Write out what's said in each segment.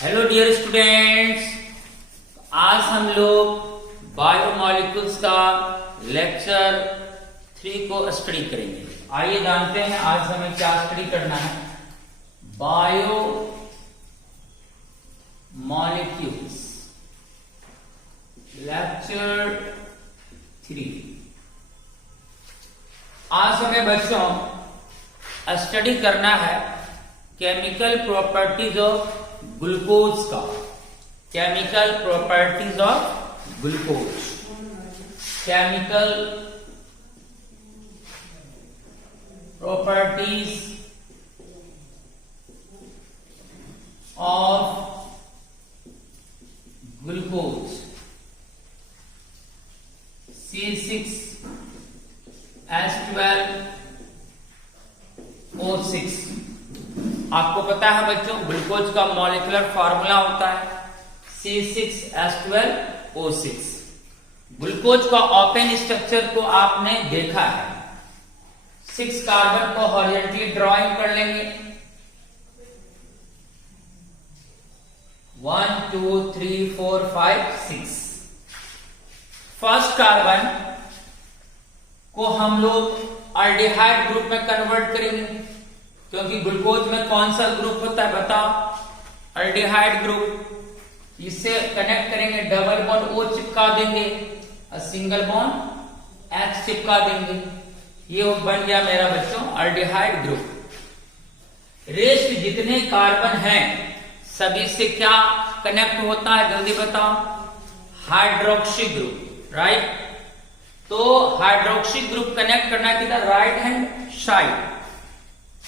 Hello dear students, आज हम लोग बायोमॉलिक्यूल्स का लेक्चर 3 को स्टडी करेंगे। आइए जानते हैं आज हमें क्या स्टडी करना है। Biomolecules lecture 3। आज हमें बच्चों स्टडी करना है केमिकल प्रॉपर्टीज ऑफ ग्लूकोज का। Chemical properties of glucose, chemical properties of glucose C6H12O6। आपको पता है बच्चों, ग्लूकोज का मॉलिक्यूलर फार्मूला होता है C6H12O6। ग्लूकोज का ओपन स्ट्रक्चर तो आपने देखा है। 6 कार्बन को हॉरिजॉन्टली ड्राइंग कर लेंगे। 1 2 3 4 5 6। फर्स्ट कार्बन को हम लोग अल्डिहाइड ग्रुप में कन्वर्ट करेंगे, क्योंकि ग्लूकोज में कौन सा ग्रुप होता है बताओ? Aldehyde group. इससे कनेक्ट करेंगे, डबल बॉन्ड O चिपका देंगे और सिंगल बॉन्ड H चिपका देंगे। ये बन गया मेरा बच्चों अल्डिहाइड ग्रुप। रेस्ट जितने कार्बन हैं सभी से क्या कनेक्ट होता है जल्दी बताओ? Hydroxy group, right. तो हाइड्रोक्सी ग्रुप कनेक्ट करना किधर? Right hand side.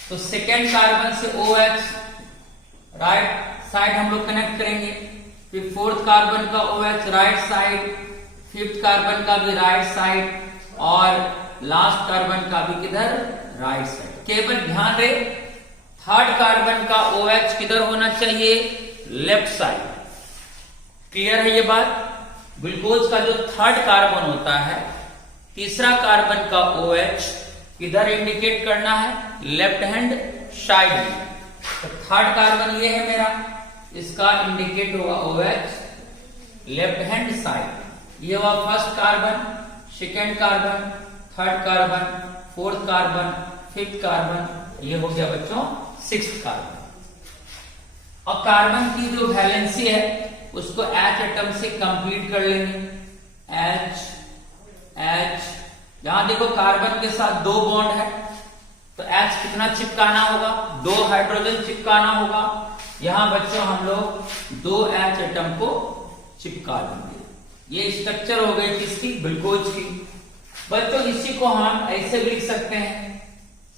तो सेकेंड कार्बन से OH राइट साइड हम लोग कनेक्ट करेंगे। फिर फोर्थ कार्बन का OH right side, fifth carbon का भी राइट साइड और लास्ट कार्बन का भी किधर? Right side. केवल ध्यान रहे थर्ड कार्बन का OH किधर होना चाहिए? Left side. क्लियर है ये बात? ग्लूकोज का जो थर्ड कार्बन होता है, तीसरा कार्बन का OH किधर इंडिकेट करना है? लेफ्ट हैंड साइड में। तो थर्ड कार्बन ये है मेरा, इसका इंडिकेट होगा OH लेफ्ट हैंड साइड। ये हुआ first carbon, second carbon, third carbon, fourth carbon, fifth carbon. ये हो गया बच्चों सिक्स्थ कार्बन। और कार्बन की जो वैलेंसी है उसको H एटम से कंप्लीट कर लेंगे। H यहां देखो कार्बन के साथ 2 बॉन्ड है, तो H कितना चिपकाना होगा? 2 हाइड्रोजन चिपकाना होगा। यहां बच्चों हम लोग 2 H एटम को चिपका देंगे। ये स्ट्रक्चर हो गई किसकी? ग्लूकोज की। बच्चों इसी को हम ऐसे भी लिख सकते हैं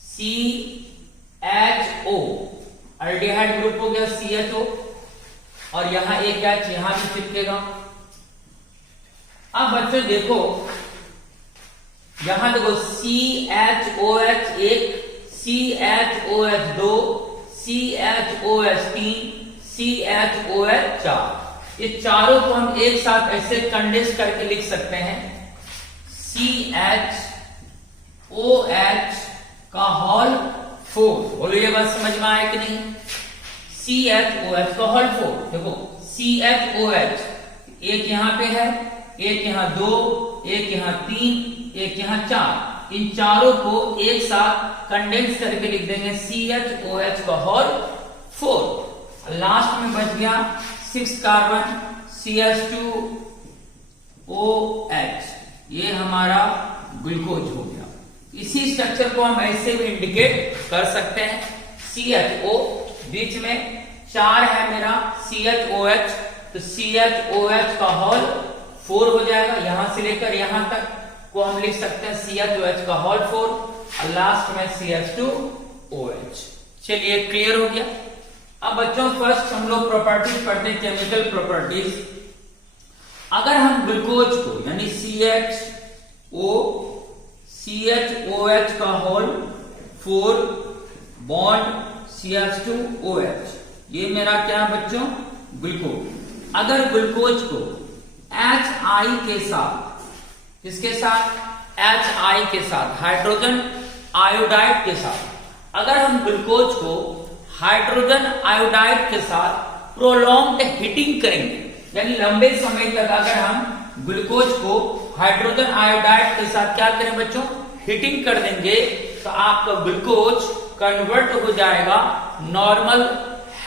CHO, अल्डिहाइड ग्रुप हो गया CHO, और यहां एक H यहां भी चिपकेगा। अब बच्चों देखो यहां देखो CHOH 1, CHOH 2, CHOH 3, CHOH 4। ये चारों को हम एक साथ ऐसे कंडेंस करके लिख सकते हैं CHOH का होल 4। बोलो ये बात समझ में आया कि नहीं? CHOH का होल 4। देखो CHOH एक यहां पे है, एक यहां 2, एक यहां 3, एक यहां 4। इन चारों को एक साथ कंडेंस करके लिख देंगे CHOH का होल 4। लास्ट में बच गया 6 कार्बन CH2OH। ये हमारा ग्लूकोज हो गया। इसी स्ट्रक्चर को हम ऐसे भी इंडिकेट कर सकते हैं। CHO बीच में 4 है मेरा CHOH, तो CHOH का होल 4 हो जाएगा। यहां से लेकर यहां तक को हम लिख सकते हैं CHOH का होल 4 और लास्ट में CH2OH। चलिए क्लियर हो गया। अब बच्चों फर्स्ट हम लोग प्रॉपर्टीज पढ़ते हैं, केमिकल प्रॉपर्टीज। अगर हम ग्लूकोज को यानी CHOH का होल 4 बॉन्ड CH2OH, ये मेरा क्या है बच्चों? ग्लूकोज। अगर ग्लूकोज को HI के साथ, किसके साथ? HI के साथ, हाइड्रोजन आयोडाइड के साथ। अगर हम ग्लूकोज को हाइड्रोजन आयोडाइड के साथ प्रोलॉन्ग्ड हीटिंग करेंगे, यानी लंबे समय तक अगर हम ग्लूकोज को हाइड्रोजन आयोडाइड के साथ क्या करें बच्चों, हीटिंग कर देंगे, तो आपका ग्लूकोज कन्वर्ट हो जाएगा नॉर्मल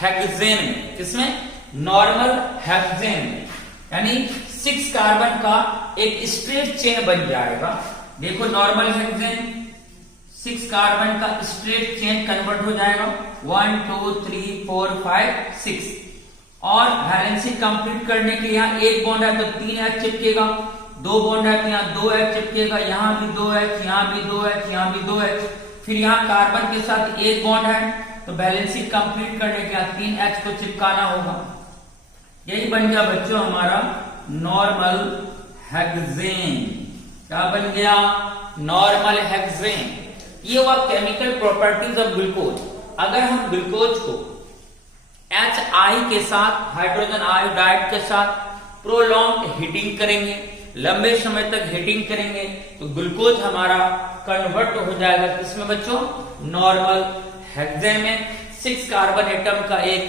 हेक्सेन में। किसमें? नॉर्मल हेक्सेन में, यानी 6 कार्बन का एक स्ट्रेट चेन बन जाएगा। देखो नॉर्मल हेक्सेन 6 कार्बन का स्ट्रेट चेन कन्वर्ट हो जाएगा 1 2 3 4 5 6, और वैलेंसी कंप्लीट करने के यहाँ एक बॉन्ड है तो 3 H चिपकेगा, 2 बॉन्ड है तो यहाँ 2 H चिपकेगा, यहाँ भी 2 H, यहाँ भी 2 H, यहाँ भी 2 H, फिर यहाँ कार्बन के साथ एक बॉन्ड है तो बैलेंसिंग कंप्लीट करने के बाद 3 H को चिपकाना होगा। यही बन गया बच्चों हमारा नॉर्मल हेक्सेन। क्या बन गया? Normal hexane. ये हुआ केमिकल प्रॉपर्टीज ऑफ ग्लूकोज। अगर हम ग्लूकोज को HI के साथ, हाइड्रोजन आयोडाइड के साथ प्रोलॉन्ग हीटिंग करेंगे, लंबे समय तक हीटिंग करेंगे, तो ग्लूकोज हमारा कन्वर्ट हो जाएगा किसमें बच्चों? नॉर्मल हेक्सेन में। 6 कार्बन एटम का एक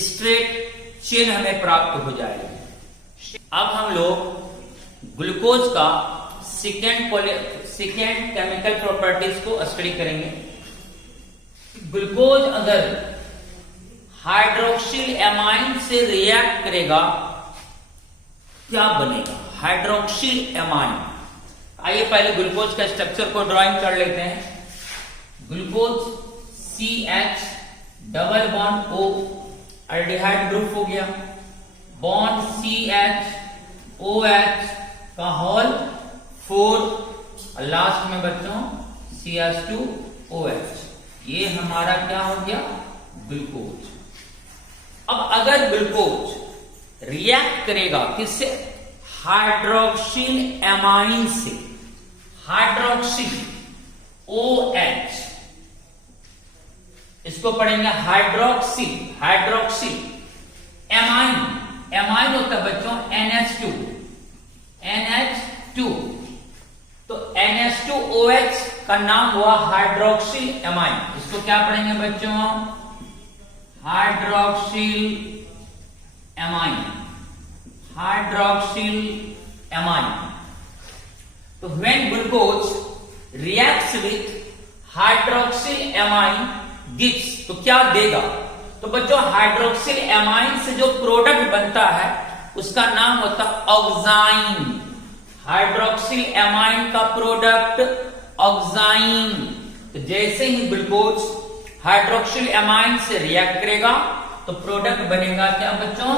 स्ट्रेट चेन हमें प्राप्त हो जाएगी। अब हम लोग ग्लूकोज का सेकेंड केमिकल प्रॉपर्टीज को स्टडी करेंगे। ग्लूकोज अगर हाइड्रोक्सिल एमाइन से रिएक्ट करेगा क्या बनेगा? Hydroxyl amine. आइए पहले ग्लूकोज का स्ट्रक्चर को ड्राइंग कर लेते हैं। Glucose CH double bond O aldehyde group हो गया, बॉन्ड CH OH का होल 4, लास्ट में बच्चों CH2OH। ये हमारा क्या हो गया? ग्लूकोज। अब अगर ग्लूकोज रिएक्ट करेगा किससे? हाइड्रोक्सिल एमाइन से, हाइड्रोक्सिल OH, इसको पढ़ेंगे हाइड्रोक्सिल, हाइड्रोक्सिल एमाइन। एमाइन होता है बच्चों NH2, NH2, तो NH2OH का नाम हुआ हाइड्रोक्सिल एमाइन। इसको क्या पढ़ेंगे बच्चों? Hydroxyl amine, hydroxyl amine. तो when glucose reacts with hydroxyl amine gives, तो क्या देगा? तो बच्चों हाइड्रोक्सिल एमाइन से जो प्रोडक्ट बनता है उसका नाम होता है ऑक्साइन। हाइड्रोक्सिल एमाइन का प्रोडक्ट ऑक्साइन। तो जैसे ही ग्लूकोज हाइड्रोक्सिल एमाइन से रिएक्ट करेगा तो प्रोडक्ट बनेगा क्या बच्चों?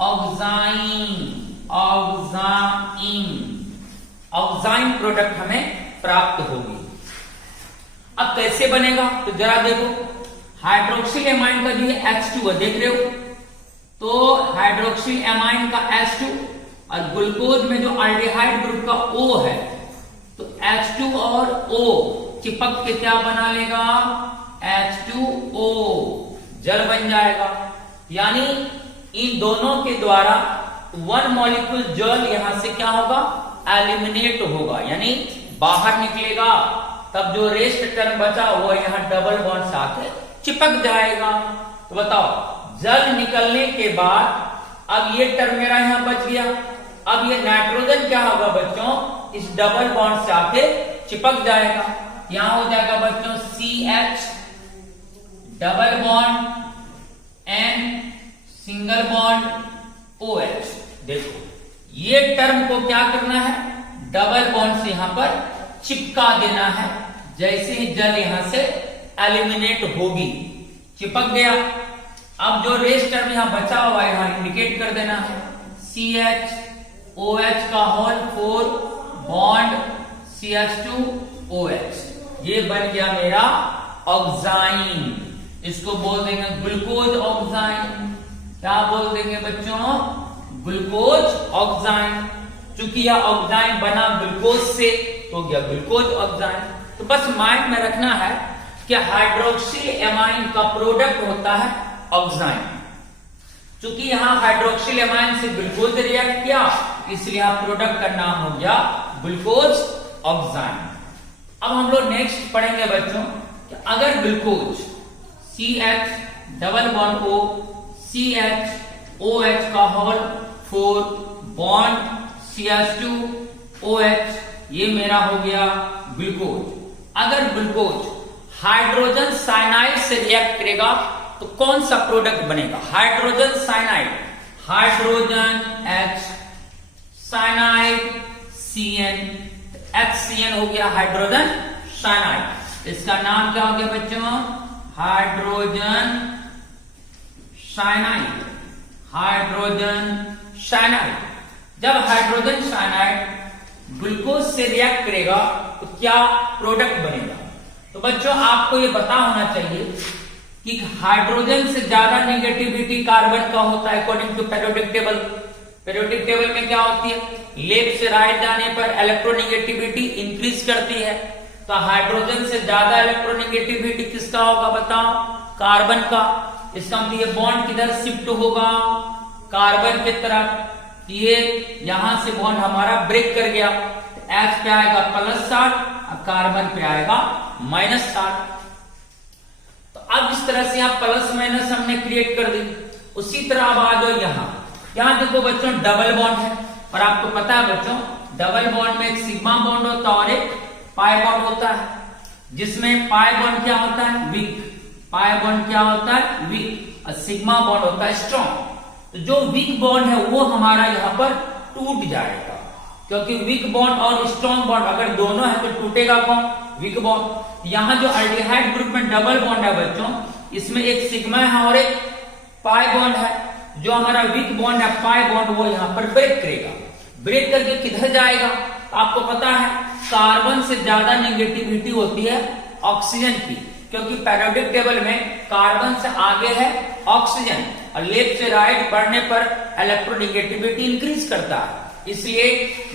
ऑक्साइन, ऑक्साइन, ऑक्साइन प्रोडक्ट हमें प्राप्त होगी। अब कैसे बनेगा? तो जरा देखो, हाइड्रोक्सिल एमाइन का जो है H2 है, देख रहे हो, तो हाइड्रोक्सिल एमाइन का H2 और ग्लूकोज में जो एल्डिहाइड ग्रुप का O है, तो H2 और O चिपक के क्या बना लेगा? H2O, जल बन जाएगा। यानी इन दोनों के द्वारा 1 मॉलिक्यूल जल यहां से क्या होगा? एलिमिनेट होगा, यानी बाहर निकलेगा। तब जो रेस्ट टर्म बचा हुआ यहां डबल बॉन्ड से आके चिपक जाएगा। तो बताओ, जल निकलने के बाद अब ये टर्म मेरा यहां बच गया। अब ये नाइट्रोजन क्या होगा बच्चों? इस डबल बॉन्ड से आके चिपक जाएगा। यहां हो जाएगा बच्चों CH double bond N single bond OH। देखो ये टर्म को क्या करना है? डबल बॉन्ड से यहां पर चिपका देना है। जैसे ही जल यहां से एलिमिनेट होगी, चिपक गया। अब जो रेस्ट टर्म यहां बचा हुआ है यहां इंडिकेट कर देना है CH OH का होल 4 बॉन्ड CH2OH। ये बन गया मेरा ऑक्साइन। इसको बोल देंगे ग्लूकोज ऑक्साइन। क्या बोल देंगे बच्चों? ग्लूकोज ऑक्साइन। चूंकि यह ऑक्साइन बना ग्लूकोज से तो गया ग्लूकोज ऑक्साइन। तो बस माइंड में रखना है कि हाइड्रोक्सिल एमाइन का प्रोडक्ट होता है ऑक्साइन। चूंकि यहां हाइड्रोक्सिल एमाइन से ग्लूकोज रिएक्ट किया, इसलिए प्रोडक्ट का नाम हो गया ग्लूकोज ऑक्साइन। अब हम लोग नेक्स्ट पढ़ेंगे बच्चों कि अगर glucose CH double bond O CHOH का होल 4 बॉन्ड CH2OH, ये मेरा हो गया ग्लूकोज। अगर ग्लूकोज हाइड्रोजन साइनाइड से रिएक्ट करेगा तो कौन सा प्रोडक्ट बनेगा? Hydrogen cyanide, hydrogen H, cyanide CN, HCN हो गया हाइड्रोजन साइनाइड। इसका नाम क्या हो गया बच्चों? Hydrogen cyanide, hydrogen cyanide. जब हाइड्रोजन साइनाइड ग्लूकोज से रिएक्ट करेगा तो क्या प्रोडक्ट बनेगा? तो बच्चों आपको ये पता होना चाहिए कि हाइड्रोजन से ज्यादा नेगेटिविटी कार्बन का होता है according to periodic table. Periodic table में क्या होती है? लेफ्ट से राइट जाने पर इलेक्ट्रोनेगेटिविटी इंक्रीज करती है। तो हाइड्रोजन से ज्यादा इलेक्ट्रोनेगेटिविटी किसका होगा बताओ? कार्बन का। इसका मतलब ये बॉन्ड किधर शिफ्ट होगा? कार्बन की तरफ। ये यहां से बॉन्ड हमारा ब्रेक कर गया, तो H पे आएगा +60 और कार्बन पे आएगा -60। तो अब इस तरह से यहाँ प्लस माइनस हमने क्रिएट कर दी। उसी तरह अब आ जाओ यहाँ देखो बच्चों डबल बॉन्ड है, और आपको पता है बच्चों डबल बॉन्ड में एक सिग्मा बॉन्ड होता है और एक पाई बॉन्ड होता है, जिसमें पाई बॉन्ड क्या होता है? वीक। पाई बॉन्ड क्या होता है? वीक। और सिग्मा बॉन्ड होता है स्ट्रॉन्ग। तो जो वीक बॉन्ड है वो हमारा यहाँ पर टूट जाएगा, क्योंकि वीक बॉन्ड और स्ट्रॉन्ग बॉन्ड अगर दोनों है तो टूटेगा कौन? Weak bond. यहाँ जो अल्डिहाइड ग्रुप में डबल बॉन्ड है बच्चों, इसमें एक सिग्मा है और एक पाई बॉन्ड है। जो हमारा वीक बॉन्ड है पाई बॉन्ड, वो यहाँ पर ब्रेक करेगा। ब्रेक करके किधर जाएगा? आपको पता है कार्बन से ज्यादा नेगेटिविटी होती है ऑक्सीजन की, क्योंकि पेरियोडिक टेबल में कार्बन से आगे है ऑक्सीजन, और लेफ्ट से राइट बढ़ने पर इलेक्ट्रोनेगेटिविटी इंक्रीज करता है। इसलिए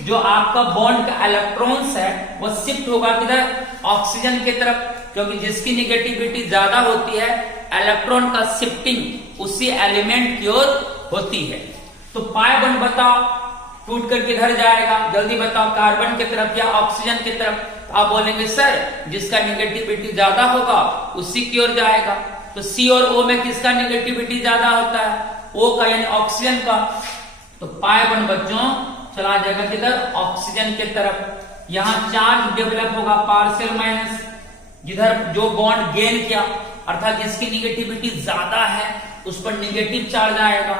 जो आपका बॉन्ड का इलेक्ट्रॉन्स है वो शिफ्ट होगा किधर? ऑक्सीजन की तरफ, क्योंकि जिसकी नेगेटिविटी ज्यादा होती है इलेक्ट्रॉन का शिफ्टिंग उसी एलिमेंट की ओर होती है। तो पाई बॉन्ड बताओ टूट कर किधर जाएगा? जल्दी बताओ, कार्बन की तरफ या ऑक्सीजन की तरफ? आप बोलेंगे सर जिसका नेगेटिविटी ज्यादा होगा उसी की ओर जाएगा। तो C और O में किसका नेगेटिविटी ज्यादा होता है? O का यानी ऑक्सीजन का। तो पाई बॉन्ड बच्चों चला जाएगा किधर? ऑक्सीजन की तरफ। यहां चार्ज डेवलप होगा पार्शियल माइनस, जिधर जो बॉन्ड गेन किया अर्थात जिसकी नेगेटिविटी ज्यादा है उस पर नेगेटिव चार्ज आएगा,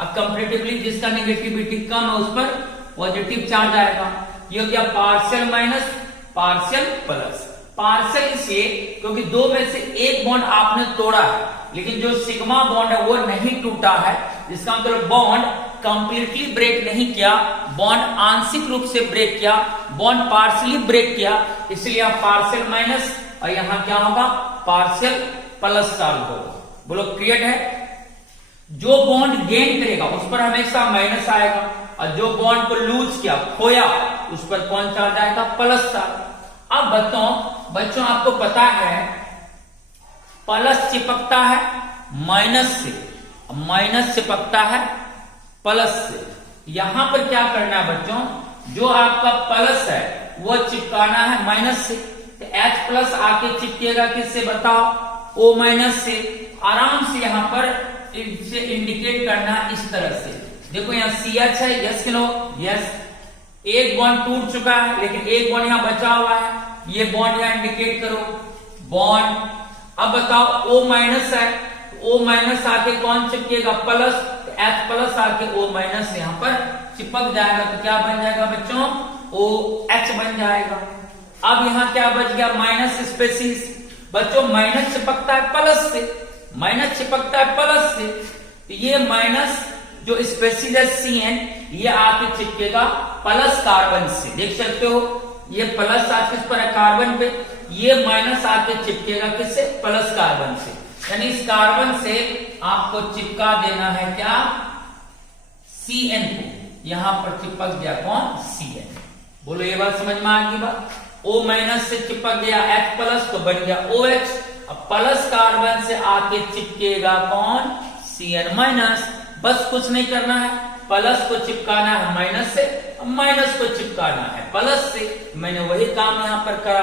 और कंपैरेटिवली जिसका नेगेटिविटी कम है उस पर पॉजिटिव चार्ज आएगा। ये हो गया partial minus partial plus. Partial इसलिए क्योंकि दो में से एक बॉन्ड आपने तोड़ा है, लेकिन जो सिग्मा बॉन्ड है वो नहीं टूटा है। इसका मतलब बॉन्ड कंप्लीटली ब्रेक नहीं किया, बॉन्ड आंशिक रूप से ब्रेक किया, बॉन्ड पार्शियली ब्रेक किया, इसलिए यहाँ पार्शियल माइनस और यहाँ क्या होगा? पार्शियल प्लस चार्ज होगा। बोलो क्लियर है? जो बॉन्ड गेन करेगा उस पर हमेशा माइनस आएगा, और जो बॉन्ड को लूज किया खोया उस पर कौन चार्ज आएगा? Plus charge. अब बच्चों आपको पता है प्लस चिपकता है माइनस से, माइनस चिपकता है प्लस से। यहां पर क्या करना है बच्चों? जो आपका प्लस है वो चिपकाना है माइनस से। तो H प्लस आके चिपकेगा किससे बताओ? O माइनस से। आराम से यहां पर इसे इंडिकेट करना है इस तरह से। देखो यहाँ CH है, यस लो यस। एक बॉन्ड टूट चुका है लेकिन एक बॉन्ड यहाँ बचा हुआ है, ये बॉन्ड यहाँ इंडिकेट करो बॉन्ड। अब बताओ O माइनस है, O माइनस आके कौन चिपकेगा? प्लस। तो H प्लस आके O माइनस यहाँ पर चिपक जाएगा, तो क्या बन जाएगा बच्चों? OH बन जाएगा। अब यहाँ क्या बच गया? Minus species. बच्चों माइनस चिपकता है प्लस से, माइनस चिपकता है प्लस से, तो ये माइनस जो स्पेसीज है CN ये आके चिपकेगा प्लस कार्बन से। देख सकते हो ये प्लस आके इस पर है कार्बन पे, ये माइनस आके चिपकेगा किससे? प्लस कार्बन से। यानी इस कार्बन से आपको चिपका देना है क्या? CN को। यहां पर चिपक गया कौन? CN। बोलो ये बात समझ में आ गई बात? O माइनस से चिपक गया H प्लस तो बन गया OH। अब प्लस कार्बन से आके चिपकेगा कौन? CN minus. बस कुछ नहीं करना है, प्लस को चिपकाना है माइनस से, माइनस को चिपकाना है प्लस से। मैंने वही काम यहां पर करा।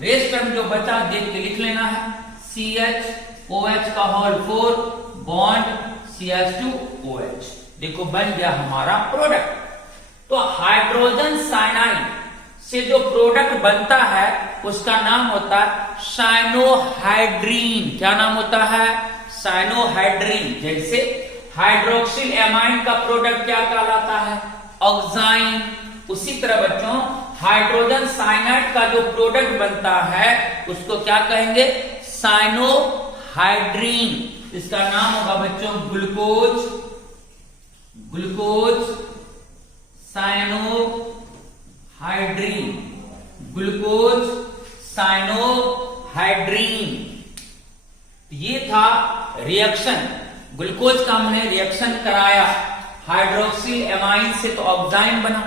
रेस्ट टर्म जो बचा देख के लिख लेना है। CHOH का होल 4 बॉन्ड CH2OH। देखो बन गया हमारा प्रोडक्ट। तो हाइड्रोजन साइनाइड से जो प्रोडक्ट बनता है उसका नाम होता है साइनोहाइड्रीन। क्या नाम होता है? साइनोहाइड्रीन। जैसे हाइड्रोक्सिल एमाइन का प्रोडक्ट क्या कहलाता है? ऑक्साइन। उसी तरह बच्चों हाइड्रोजन साइनाइड का जो प्रोडक्ट बनता है उसको क्या कहेंगे? साइनोहाइड्रीन। इसका नाम होगा बच्चों glucose. Glucose cyanohydrin. Glucose cyanohydrin. ये था रिएक्शन। ग्लूकोज का हमने रिएक्शन कराया हाइड्रोक्सिल एमाइन से तो ऑक्साइन बना।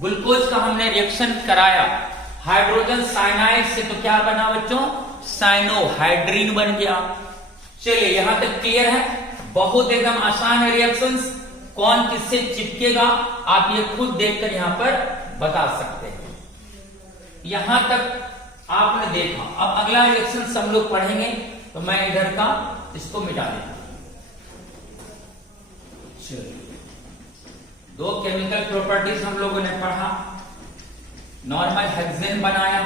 ग्लूकोज का हमने रिएक्शन कराया हाइड्रोजन साइनाइड से तो क्या बना बच्चों? साइनोहाइड्रीन बन गया। चलिए यहां तक क्लियर है? बहुत एकदम आसान है रिएक्शंस। कौन किससे चिपकेगा आप ये खुद देखकर यहां पर बता सकते हैं। यहां तक आपने देखा। अब अगला रिएक्शन हम लोग पढ़ेंगे तो मैं इधर का इसको मिटा देता हूं। दो केमिकल प्रॉपर्टीज हम लोगों ने पढ़ा। नॉर्मल हेक्सेन बनाया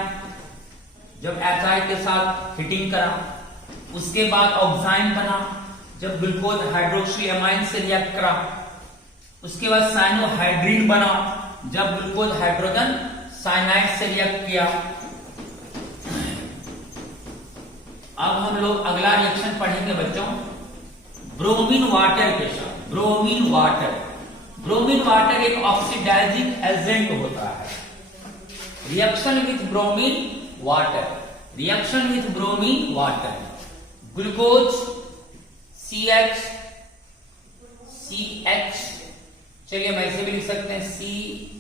जब HI के साथ हीटिंग करा। उसके बाद ऑक्साइन बना जब ग्लूकोज हाइड्रोक्सी एमाइन से रिएक्ट करा। उसके बाद साइनोहाइड्रीन बना जब ग्लूकोज हाइड्रोजन साइनाइड से रिएक्ट किया। अब हम लोग अगला रिएक्शन पढ़ेंगे बच्चों ब्रोमीन वाटर के साथ। Bromine water. ब्रोमीन वाटर एक ऑक्सीडाइजिंग एजेंट होता है। Reaction with bromine water. Reaction with bromine water. Glucose CH चलिए हम ऐसे भी लिख सकते हैं C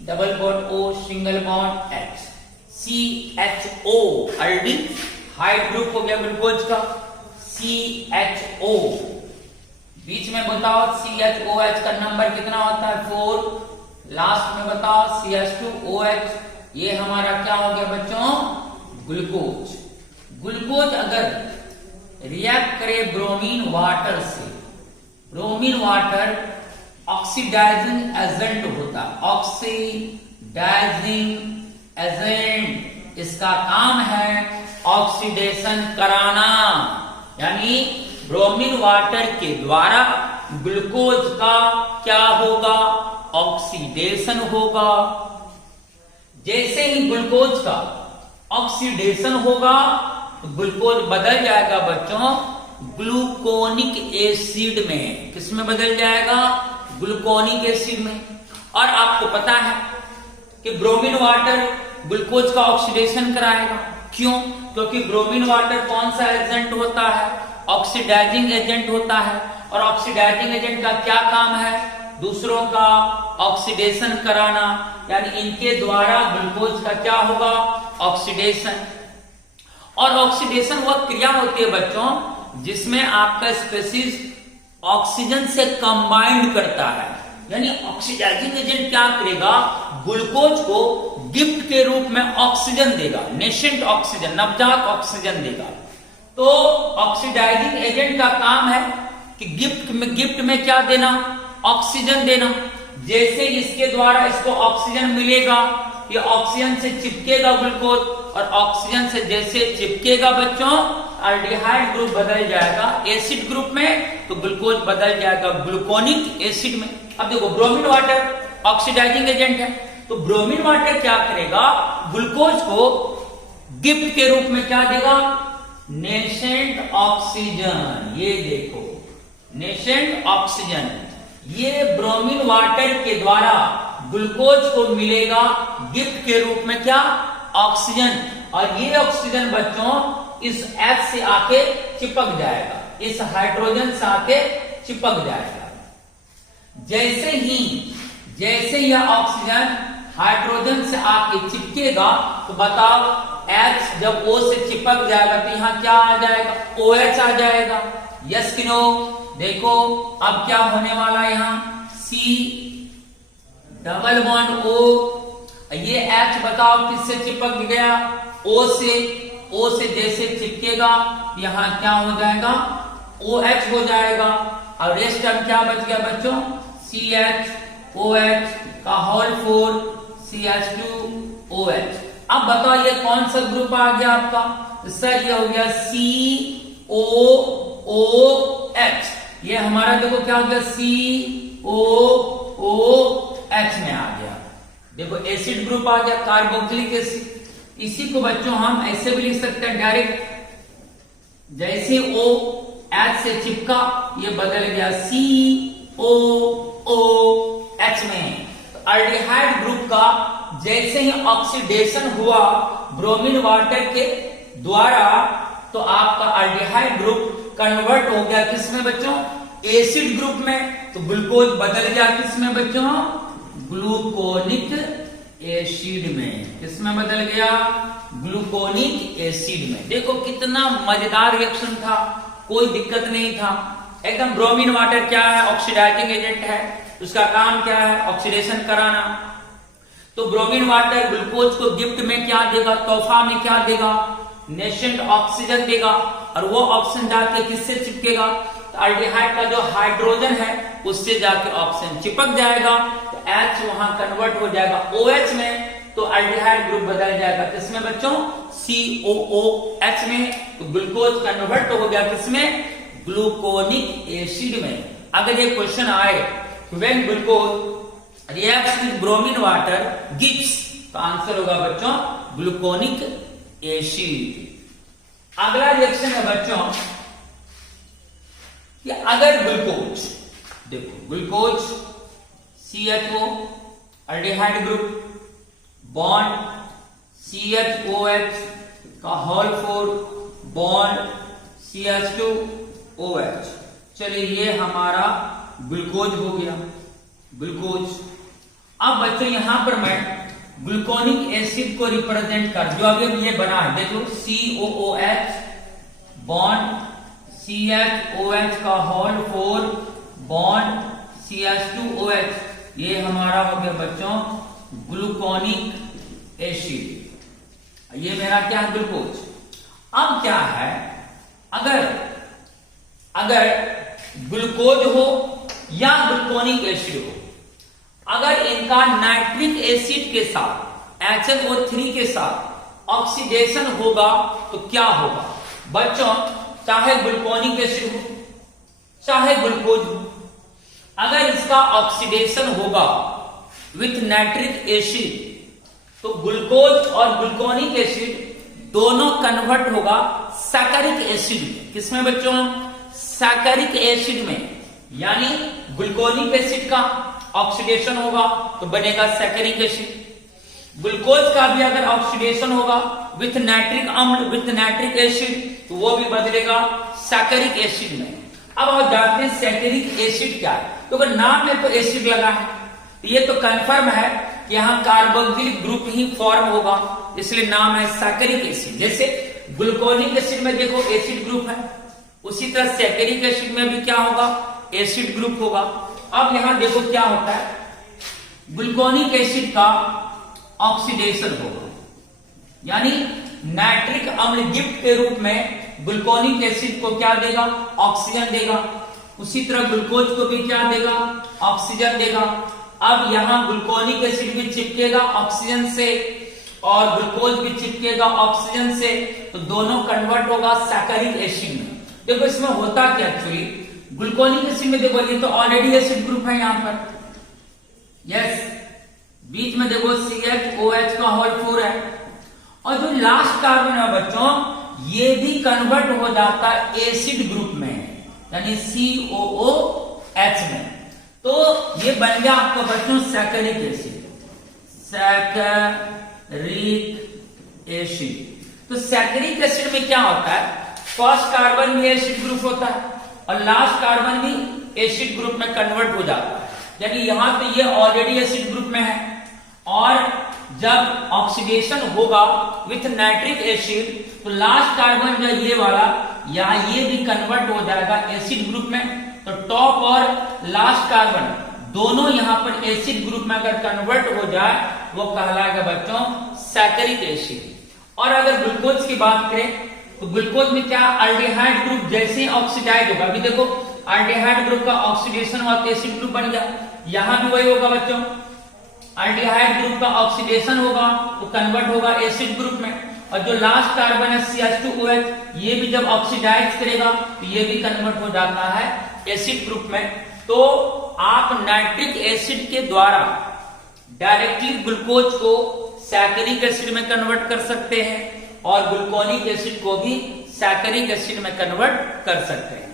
double bond O single bond H CHO। Already hide group हो गया ग्लूकोज का CHO। बीच में बताओ CHOH का नंबर कितना होता है? 4। लास्ट में बताओ CH2OH। ये हमारा क्या हो गया बच्चों? ग्लूकोज। ग्लूकोज अगर रिएक्ट करे ब्रोमीन वाटर से, ब्रोमीन वाटर ऑक्सीडाइजिंग एजेंट होता है। ऑक्सीडाइजिंग एजेंट इसका काम है ऑक्सीडेशन कराना। यानी ब्रोमीन वाटर के द्वारा ग्लूकोज का क्या होगा? ऑक्सीडेशन होगा। जैसे ही ग्लूकोज का ऑक्सीडेशन होगा तो ग्लूकोज बदल जाएगा बच्चों ग्लूकोनिक एसिड में। किसमें बदल जाएगा? ग्लूकोनिक एसिड में। और आपको पता है कि ब्रोमीन वाटर ग्लूकोज का ऑक्सीडेशन कराएगा। क्यों? क्योंकि ब्रोमीन वाटर कौन सा एजेंट होता है? ऑक्सीडाइजिंग एजेंट होता है। और ऑक्सीडाइजिंग एजेंट का क्या काम है? दूसरों का ऑक्सीडेशन कराना। यानी इनके द्वारा ग्लूकोज का क्या होगा? ऑक्सीडेशन। और ऑक्सीडेशन वह क्रिया होती है बच्चों जिसमें आपका स्पीशीज ऑक्सीजन से कंबाइंड करता है। यानी ऑक्सीडाइजिंग एजेंट क्या करेगा? ग्लूकोज को गिफ्ट के रूप में ऑक्सीजन देगा। नेसेंट ऑक्सीजन, नवजात ऑक्सीजन देगा। तो ऑक्सीडाइजिंग एजेंट का काम है कि गिफ्ट में क्या देना? ऑक्सीजन देना। जैसे इसके द्वारा इसको ऑक्सीजन मिलेगा ये ऑक्सीजन से चिपकेगा ग्लूकोज। और ऑक्सीजन से जैसे चिपकेगा बच्चों एल्डिहाइड ग्रुप बदल जाएगा एसिड ग्रुप में, तो ग्लूकोज बदल जाएगा ग्लूकोनिक एसिड में। अब देखो ब्रोमीन वाटर ऑक्सीडाइजिंग एजेंट है। तो ब्रोमीन वाटर क्या करेगा? ग्लूकोज को गिफ्ट के रूप में क्या देगा? Nascent oxygen. ये देखो नेसेंट ऑक्सीजन। ये ब्रोमीन वाटर के द्वारा ग्लूकोज को मिलेगा गिफ्ट के रूप में क्या? ऑक्सीजन। और ये ऑक्सीजन बच्चों इस H से आके चिपक जाएगा, इस हाइड्रोजन से आके चिपक जाएगा। जैसे ही यह ऑक्सीजन हाइड्रोजन से आके चिपकेगा तो बताओ H जब O से चिपक जाएगा तो यहां क्या आ जाएगा? OH आ जाएगा। यस कि नो? देखो अब क्या होने वाला है? यहां C डबल बॉन्ड O। ये H बताओ किससे चिपक गया? O से। O से जैसे चिपकेगा यहां क्या हो जाएगा? OH हो जाएगा। और रेस्ट टर्म क्या बच गया बच्चों, CHOH का होल 4 CH2OH। अब बताओ ये कौन सा ग्रुप आ गया आपका, तो सर ये हो गया COOH। ये हमारा देखो क्या हो गया, COOH में आ गया। देखो एसिड ग्रुप आ गया, कार्बोक्सिलिक एसिड। इसी को बच्चों हम ऐसे भी लिख सकते हैं डायरेक्ट, जैसे OH से चिपका ये बदल गया COOH में। तो अल्डिहाइड ग्रुप का जैसे ही ऑक्सीडेशन हुआ ब्रोमीन वाटर के द्वारा, तो आपका अल्डिहाइड ग्रुप कन्वर्ट हो गया किसमें बच्चों, एसिड ग्रुप में। तो ग्लूकोज बदल गया किसमें बच्चों, ग्लूकोनिक एसिड में। किसमें बदल गया, ग्लूकोनिक एसिड में। देखो कितना मजेदार रिएक्शन था, कोई दिक्कत नहीं था एकदम। ब्रोमीन वाटर क्या है, ऑक्सीडाइजिंग एजेंट है, उसका काम क्या है, ऑक्सीडेशन कराना। तो ब्रोमीन वाटर ग्लूकोज को गिफ्ट में क्या देगा, तोहफा में क्या देगा, नेशेंट ऑक्सीजन देगा। और वो ऑक्सीजन जाके किससे चिपकेगा, तो अल्डिहाइड का जो हाइड्रोजन है उससे जाके ऑक्सीजन चिपक जाएगा। तो H वहां कन्वर्ट हो जाएगा OH में, तो अल्डिहाइड ग्रुप बदल जाएगा किसमें बच्चों, COOH में। तो ग्लूकोज कन्वर्ट हो गया किसमें, ग्लूकोनिक एसिड में। अगर ये क्वेश्चन आए when glucose reacts with bromine water gives, तो आंसर होगा बच्चों ग्लूकोनिक एसिड। अगला रिएक्शन है बच्चों कि अगर ग्लूकोज, देखो glucose CHO aldehyde group bond CHOH का होल 4 बॉन्ड CH2OH। चलिए ये हमारा ग्लूकोज हो गया, ग्लूकोज। अब बच्चों यहां पर मैं ग्लूकोनिक एसिड को रिप्रेजेंट कर, जो अभी ये बना है देखो COOH बॉन्ड CHOH का होल 4 बॉन्ड CH2OH, ये हमारा हो गया बच्चों ग्लूकोनिक एसिड। ये मेरा क्या है, ग्लूकोज। अब क्या है, अगर ग्लूकोज हो या ग्लूकोनिक एसिड हो, अगर इनका नाइट्रिक एसिड के साथ HNO3 के साथ ऑक्सीडेशन होगा तो क्या होगा बच्चों, चाहे ग्लूकोनिक एसिड हो चाहे ग्लूकोज हो, अगर इसका ऑक्सीडेशन होगा विथ नाइट्रिक एसिड, तो ग्लूकोज और ग्लूकोनिक एसिड दोनों कन्वर्ट होगा सैकरिक एसिड में। किसमें बच्चों, सैकरिक एसिड में। यानी ग्लूकोनिक एसिड का ऑक्सीडेशन होगा तो बनेगा सैकरिक एसिड, ग्लूकोज का भी अगर ऑक्सीडेशन होगा विथ नाइट्रिक अम्ल विथ नाइट्रिक एसिड, तो वो भी बदलेगा सैकरिक एसिड में। अब आप जानते हैं सैकरिक एसिड क्या है, तो नाम में तो एसिड लगा है, ये तो कंफर्म है कि यहाँ कार्बोक्सिलिक ग्रुप ही फॉर्म होगा, इसलिए नाम है सैकरिक एसिड। जैसे ग्लूकोनिक एसिड में देखो एसिड ग्रुप है, उसी तरह सैकरिक एसिड में भी क्या होगा, एसिड ग्रुप होगा। अब यहां देखो क्या होता है, ग्लूकोनिक एसिड का ऑक्सीडेशन होगा, यानी नाइट्रिक अम्ल गिफ्ट के रूप में ग्लूकोनिक एसिड को क्या देगा, ऑक्सीजन देगा। उसी तरह ग्लूकोज को भी क्या देगा, ऑक्सीजन देगा। अब यहां ग्लूकोनिक एसिड भी चिपकेगा ऑक्सीजन से और ग्लूकोज भी चिपकेगा ऑक्सीजन से, तो दोनों कन्वर्ट होगा सैकरिक एसिड में। देखो इसमें होता क्या, एक्चुअली ग्लूकोनिक एसिड में देखो ये तो ऑलरेडी एसिड ग्रुप है यहां पर, यस, बीच में देखो CHOH का होल 4 है, और जो लास्ट कार्बन है बच्चों ये भी कन्वर्ट हो जाता है एसिड ग्रुप में, यानी COOH में। तो ये बन गया आपको बच्चों सैकरिक एसिड, सैकरिक एसिड। तो सैकरिक एसिड में क्या होता है, फर्स्ट कार्बन भी एसिड ग्रुप होता है और लास्ट कार्बन भी एसिड ग्रुप में कन्वर्ट हो जाता है, यानी यहां तो ये ऑलरेडी एसिड ग्रुप में है, और जब ऑक्सीडेशन होगा विथ नाइट्रिक एसिड तो लास्ट कार्बन जो ये वाला या ये भी कन्वर्ट हो जाएगा एसिड ग्रुप में। तो टॉप और लास्ट कार्बन दोनों यहां पर एसिड ग्रुप में अगर कन्वर्ट हो जाए वो कहलाएगा बच्चों सैकरिक एसिड। और अगर ग्लूकोज की बात करें तो ग्लूकोज में क्या, अल्डिहाइड ग्रुप जैसे ही ऑक्सीडाइज होगा, अभी देखो अल्डिहाइड ग्रुप का ऑक्सीडेशन हुआ तो एसिड ग्रुप बन गया। यहां भी वही होगा बच्चों, अल्डिहाइड ग्रुप का ऑक्सीडेशन होगा तो कन्वर्ट होगा एसिड ग्रुप में, और जो लास्ट कार्बन है CH2OH ये भी जब ऑक्सीडाइज करेगा तो ये भी कन्वर्ट हो जाता है एसिड ग्रुप में। तो आप नाइट्रिक एसिड के द्वारा डायरेक्टली ग्लूकोज को सैकरिक एसिड में कन्वर्ट कर सकते हैं और ग्लूकोनिक एसिड को भी सैकरिक एसिड में कन्वर्ट कर सकते हैं।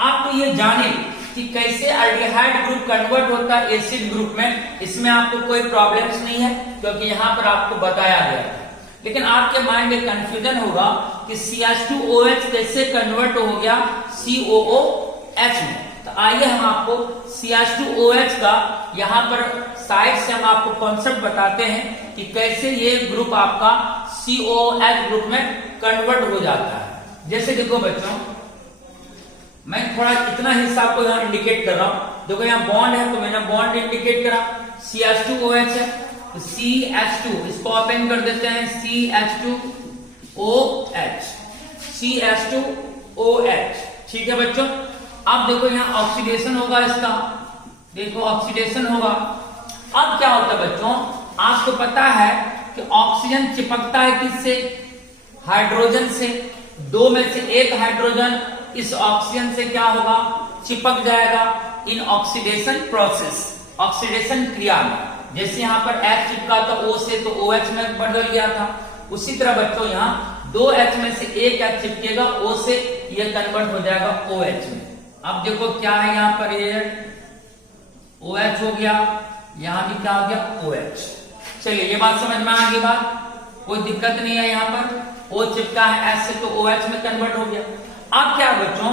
आप तो ये जाने कि कैसे अल्डिहाइड ग्रुप कन्वर्ट होता है एसिड ग्रुप में, इसमें आपको कोई प्रॉब्लम्स नहीं है क्योंकि यहां पर आपको बताया गया है। लेकिन आपके माइंड में कंफ्यूजन होगा कि CH2OH कैसे कन्वर्ट हो गया COOH में। तो आइए हम आपको CH2OH का यहां पर साइड से हम आपको कॉन्सेप्ट बताते हैं कि कैसे ये ग्रुप आपका COOH ग्रुप में कन्वर्ट हो जाता है। जैसे देखो बच्चों, मैं थोड़ा इतना हिस्सा आपको यहाँ इंडिकेट कर रहा हूं। देखो यहाँ बॉन्ड है तो मैंने बॉन्ड इंडिकेट करा, CH2OH है तो CH2, इसको ओपन कर देते हैं CH2OH, CH2OH। ठीक है बच्चों, अब देखो यहाँ ऑक्सीडेशन होगा इसका, देखो ऑक्सीडेशन होगा। अब क्या होता है बच्चों, आपको पता है कि ऑक्सीजन चिपकता है किससे, हाइड्रोजन से। दो में से एक हाइड्रोजन इस ऑक्सीजन से क्या होगा, चिपक जाएगा इन ऑक्सीडेशन प्रोसेस, ऑक्सीडेशन क्रिया में। जैसे यहाँ पर H चिपका था O से तो OH में बदल गया था, उसी तरह बच्चों यहाँ दो H में से एक H चिपकेगा O से, ये कन्वर्ट हो जाएगा OH में। अब देखो क्या है यहाँ पर, ये OH हो गया, यहाँ भी क्या हो गया OH। चलिए ये बात समझ में आ गई, बात कोई दिक्कत नहीं है। यहाँ पर O चिपका है H से तो OH में कन्वर्ट हो गया। अब क्या बच्चों,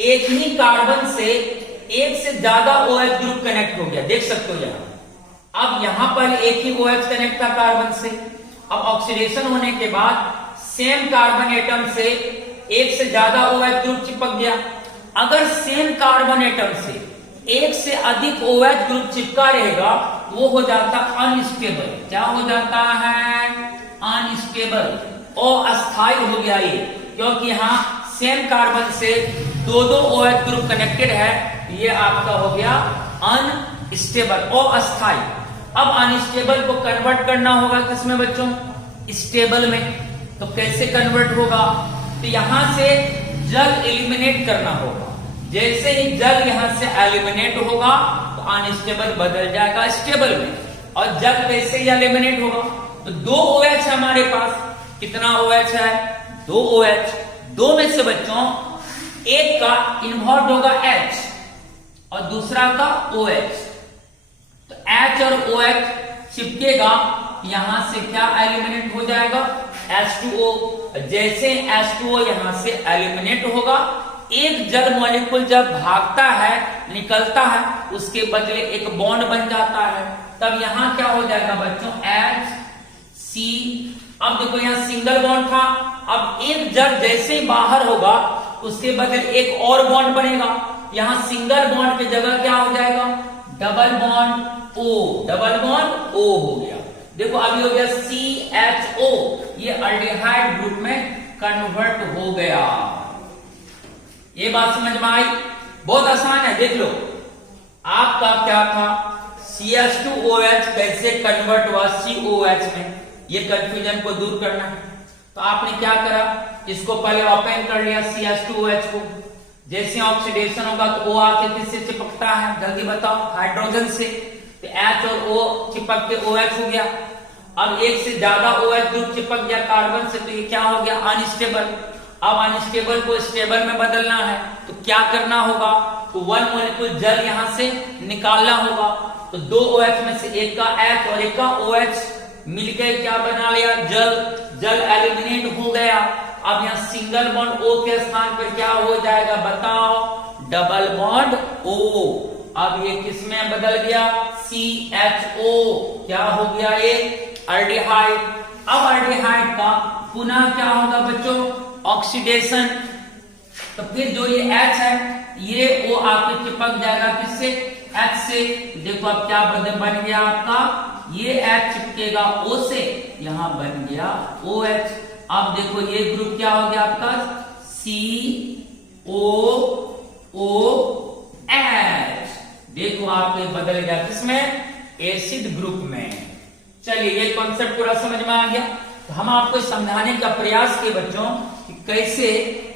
एक ही कार्बन से एक से ज्यादा OH ग्रुप कनेक्ट हो गया, देख सकते हो यहाँ। अब यहां पर एक ही OH कनेक्ट था कार्बन से, अब ऑक्सीडेशन होने के बाद सेम कार्बन एटम से एक से ज्यादा OH ग्रुप चिपक गया। अगर सेम कार्बन एटम से एक से अधिक OH ग्रुप चिपका रहेगा वो हो जाता अनस्टेबल। क्या हो जाता है, अनस्टेबल, अस्थायी हो गया ये, क्योंकि यहाँ सेम कार्बन से दो OH ग्रुप कनेक्टेड है, ये आपका हो गया अनस्टेबल, अस्थायी। अब अनस्टेबल को कन्वर्ट करना होगा किसमें बच्चों, स्टेबल में। तो कैसे कन्वर्ट होगा, तो यहां से जल एलिमिनेट करना होगा। जैसे ही जल यहां से एलिमिनेट होगा तो अनस्टेबल बदल जाएगा स्टेबल में, और जल कैसे ही एलिमिनेट होगा। तो दो OH हमारे पास, कितना OH है, दो OH। दो में से बच्चों एक का इन्वॉल्व होगा H और दूसरा का OH। तो H और OH चिपकेगा, यहां से क्या एलिमिनेट हो जाएगा, H2O। जैसे H2O यहां से एलिमिनेट होगा, एक जल मॉलिक्यूल जब भागता है, निकलता है, उसके बदले एक बॉन्ड बन जाता है। तब यहां क्या हो जाएगा बच्चों, HC। अब देखो यहां सिंगल बॉन्ड था, अब एक जल जैसे ही बाहर होगा उसके बदले एक और बॉन्ड बनेगा। यहां सिंगल बॉन्ड की जगह क्या हो जाएगा, double bond O, double bond O हो गया। देखो अभी हो गया CHO, ये अल्डिहाइड ग्रुप में कन्वर्ट हो गया। ये बात समझ में आई, बहुत आसान है। देख लो आपका क्या था, CH2OH कैसे कन्वर्ट हुआ COOH में, ये कंफ्यूजन को दूर करना है। तो आपने क्या करा, इसको पहले ओपन कर लिया CH2OH को। जैसे ऑक्सीडेशन होगा तो O आके किससे चिपकता है, जल्दी बताओ, हाइड्रोजन से। तो H और O चिपक के OH हो गया। अब एक से ज्यादा OH ग्रुप चिपक गया कार्बन से, तो ये क्या हो गया, अनस्टेबल। अब अनस्टेबल को स्टेबल में बदलना है तो क्या करना होगा, तो वन मॉलिक्यूल जल यहां से निकालना होगा। तो दो OH में से एक का H और एक का OH मिलकर क्या बना लिया, जल। जल एलिमिनेट हो गया। अब यहाँ सिंगल बॉन्ड O के स्थान पर क्या हो जाएगा बताओ, डबल बॉन्ड O। अब ये किसमें बदल गया, CHO। क्या हो गया ये, अल्डिहाइड। अब अल्डिहाइड का पुनः क्या होगा बच्चों, ऑक्सीडेशन। तो फिर जो ये H है ये O आपके चिपक जाएगा किससे, H से। देखो अब क्या बन गया आपका, ये H चिपकेगा O से, यहां बन गया OH। अब देखो ये ग्रुप क्या हो गया आपका, COOH। OH। देखो आपके बदल गया किसमें, एसिड ग्रुप में। चलिए ये कॉन्सेप्ट पूरा समझ में आ गया। तो हम आपको समझाने का प्रयास किए बच्चों कि कैसे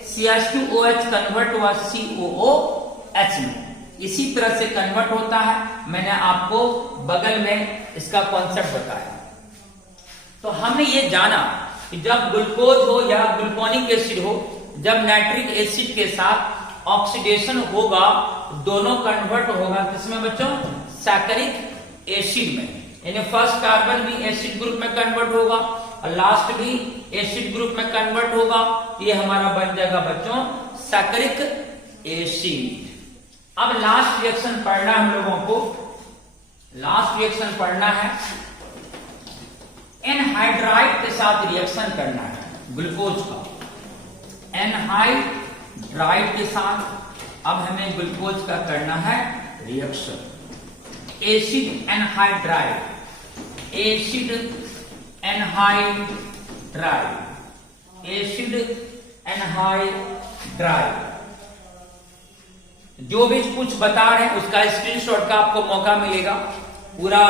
CH2OH कन्वर्ट हुआ COOH में, इसी तरह से कन्वर्ट होता है। मैंने आपको बगल में इसका कॉन्सेप्ट बताया। तो हमने ये जाना कि जब ग्लूकोज हो या ग्लूकोनिक एसिड हो, जब नाइट्रिक एसिड के साथ ऑक्सीडेशन होगा, दोनों कन्वर्ट होगा किसमें बच्चों, सैकरिक एसिड में। यानी फर्स्ट कार्बन भी एसिड ग्रुप में कन्वर्ट होगा और लास्ट भी एसिड ग्रुप में कन्वर्ट होगा। ये हमारा बन जाएगा बच्चों सैकरिक एसिड। अब लास्ट रिएक्शन पढ़ना हम लोगों को, लास्ट रिएक्शन पढ़ना है, एनहाइड्राइड के साथ रिएक्शन करना है ग्लूकोज का। एनहाइड्राइड के साथ अब हमें ग्लूकोज का करना है reaction. Acid anhydride, acid anhydride, acid anhydride. जो भी कुछ बता रहे हैं उसका स्क्रीनशॉट का आपको मौका मिलेगा। पूरा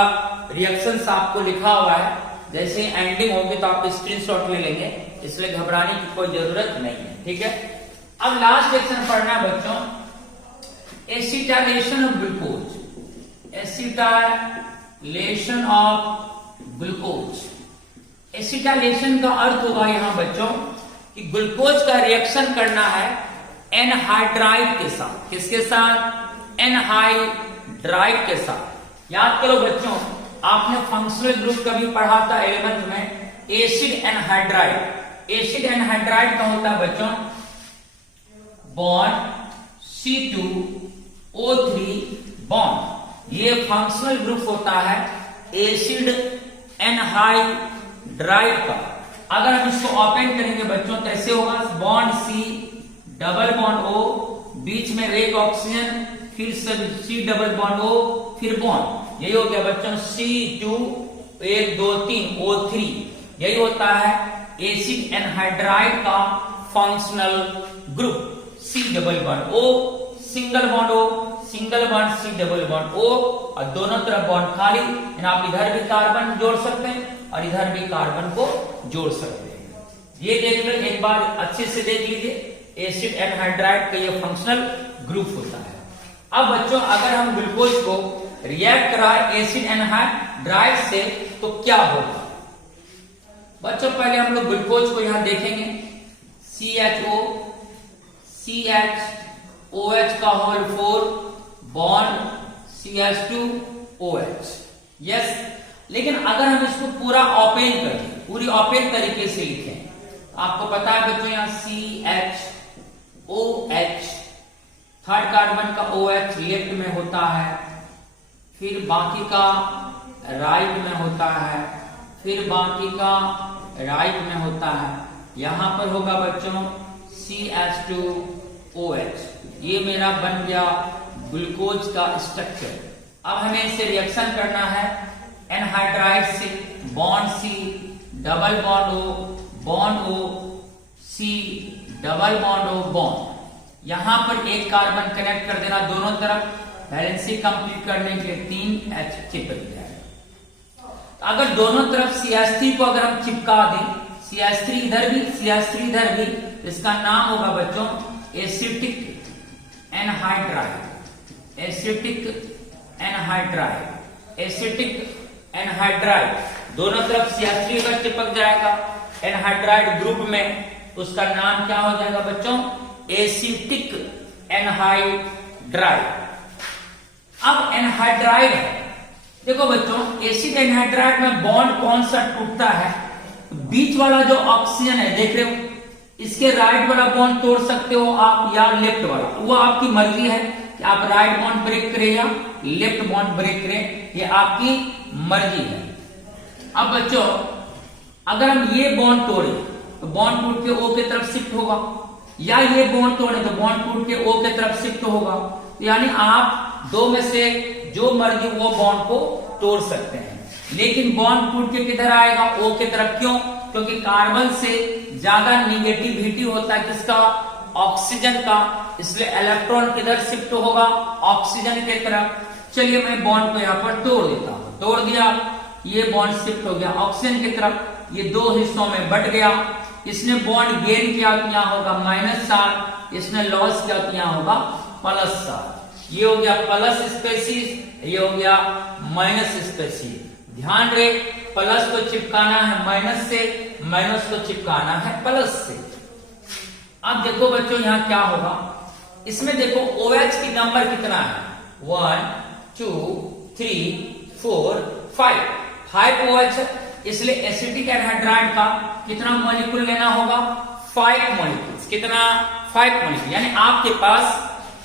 रिएक्शंस आपको लिखा हुआ है, जैसे एंडिंग होगी तो आप स्क्रीनशॉट ले लेंगे, इसलिए घबराने की कोई जरूरत नहीं है, ठीक है। अब लास्ट रिएक्शन पढ़ना है बच्चों, acetylation of glucose. Acetylation of glucose. Acetylation का अर्थ होगा यहां बच्चों कि ग्लूकोज का रिएक्शन करना है एनहाइड्राइड के साथ। किसके साथ, एनहाइड्राइड के साथ। याद करो बच्चों, आपने फंक्शनल ग्रुप कभी पढ़ा था 11th में, एसिड एनहाइड्राइड। एसिड एनहाइड्राइड का होता है बच्चों बॉन्ड C2O3 बॉन्ड। ये फंक्शनल ग्रुप होता है एसिड एनहाइड्राइड का। अगर हम इसको ओपन करेंगे बच्चों तो ऐसे होगा, bond C double bond O, बीच में एक ऑक्सीजन, फिर C डबल बॉन्ड O, फिर बॉन्ड। यही हो गया बच्चों C2 1 2 3 O3। यही होता है एसिड एनहाइड्राइड का functional group. C double bond O, single bond O, single bond C double bond O, और दोनों तरफ बॉन्ड खाली। आप इधर भी कार्बन जोड़ सकते हैं और इधर भी कार्बन को जोड़ सकते हैं। ये देख लो एक बार अच्छे से देख लीजिए, एसिड एनहाइड्राइड का ये फंक्शनल ग्रुप होता है। अब बच्चों अगर हम ग्लूकोज को रिएक्ट कराए एसिड एनहाइड्राइड से तो क्या होगा बच्चों, पहले हम लोग ग्लूकोज को यहां देखेंगे, CHO CHOH का होल 4 बॉन्ड CH2OH। यस, लेकिन अगर हम इसको पूरा ओपन करें, पूरी ओपन तरीके से लिखें, आपको पता है बच्चों यहां CHOH, थर्ड कार्बन का OH लेफ्ट में होता है, फिर बाकी का राइट में होता है, फिर बाकी का राइट में होता है। यहां पर होगा बच्चों CH2OH। ये मेरा बन गया ग्लूकोज का स्ट्रक्चर। अब हमें इसे रिएक्शन करना है एनहाइड्राइड से, bond C double bond O, bond O, C double bond O, bond. यहां पर एक कार्बन कनेक्ट कर देना दोनों तरफ, बैलेंसिंग कंप्लीट करने के लिए 3H चिपक जाएगा। अगर दोनों तरफ CH3 को अगर हम चिपका दें, CH3 इधर भी CH3 इधर भी, इसका नाम होगा बच्चों acetic anhydride. Acetic anhydride, acetic anhydride. दोनों तरफ CH3 अगर चिपक जाएगा एनहाइड्राइड ग्रुप में, उसका नाम क्या हो जाएगा बच्चों, एसिटिक एनहाइड्राइड। अब एनहाइड्राइड है, देखो बच्चों एसिड एनहाइड्राइड में बॉन्ड कौन सा टूटता है, बीच वाला जो ऑक्सीजन है देख रहे हो, इसके राइट वाला बॉन्ड तोड़ सकते हो आप या लेफ्ट वाला, वो आपकी मर्जी है कि आप राइट बॉन्ड ब्रेक करें या लेफ्ट बॉन्ड ब्रेक करें, ये आपकी मर्जी है। अब बच्चों अगर हम ये बॉन्ड तोड़े तो बॉन्ड टूट के O की तरफ शिफ्ट होगा, या ये बॉन्ड तोड़े तो बॉन्ड टूट के O की तरफ शिफ्ट होगा। यानी आप दो में से जो मर्जी वो बॉन्ड को तोड़ सकते हैं, लेकिन बॉन्ड टूट के किधर आएगा, O की तरफ। क्यों? क्योंकि कार्बन से ज्यादा निगेटिविटी होता है किसका, ऑक्सीजन का, इसलिए इलेक्ट्रॉन किधर शिफ्ट होगा, ऑक्सीजन की तरफ। चलिए मैं बॉन्ड को यहाँ पर तोड़ देता हूं, तोड़ दिया, ये बॉन्ड शिफ्ट हो गया ऑक्सीजन की तरफ, ये दो हिस्सों में बट गया। इसने बॉन्ड गेन किया तो यहाँ होगा -4, इसने लॉस किया तो यहाँ होगा +4। ये हो गया प्लस स्पेसीज, ये हो गया माइनस स्पेसीज। ध्यान रहे, प्लस को चिपकाना है माइनस से, माइनस को चिपकाना है प्लस से। अब देखो बच्चों यहाँ क्या होगा, इसमें देखो OH की नंबर कितना है, 1 2 3 4 5 OH है, इसलिए एसिटिक एनहाइड्राइड का कितना मॉलिक्यूल लेना होगा, 5 मॉलिक्यूल्स। कितना, 5 मॉलिक्यूल। यानी आपके पास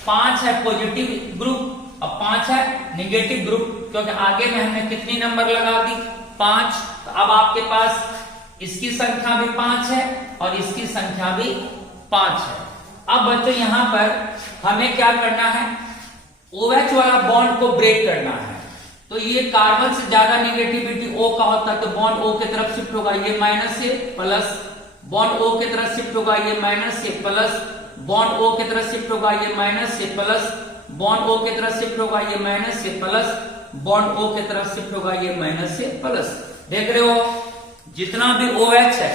5 है पॉजिटिव ग्रुप और 5 है नेगेटिव ग्रुप, क्योंकि आगे में हमने कितनी नंबर लगा दी, 5। तो अब आपके पास इसकी संख्या भी 5 है और इसकी संख्या भी 5 है। अब बच्चों यहां पर हमें क्या करना है, OH वाला बॉन्ड को ब्रेक करना है। तो ये कार्बन से ज्यादा नेगेटिविटी O का होता है, तो बॉन्ड O की तरफ शिफ्ट होगा, ये माइनस से प्लस, बॉन्ड O की तरफ शिफ्ट होगा, ये माइनस से प्लस, बॉन्ड O की तरफ शिफ्ट होगा, ये माइनस से प्लस, बॉन्ड O की तरफ शिफ्ट होगा, ये माइनस से प्लस, बॉन्ड O की तरफ शिफ्ट होगा, ये माइनस से प्लस। देख रहे हो, जितना भी OH है,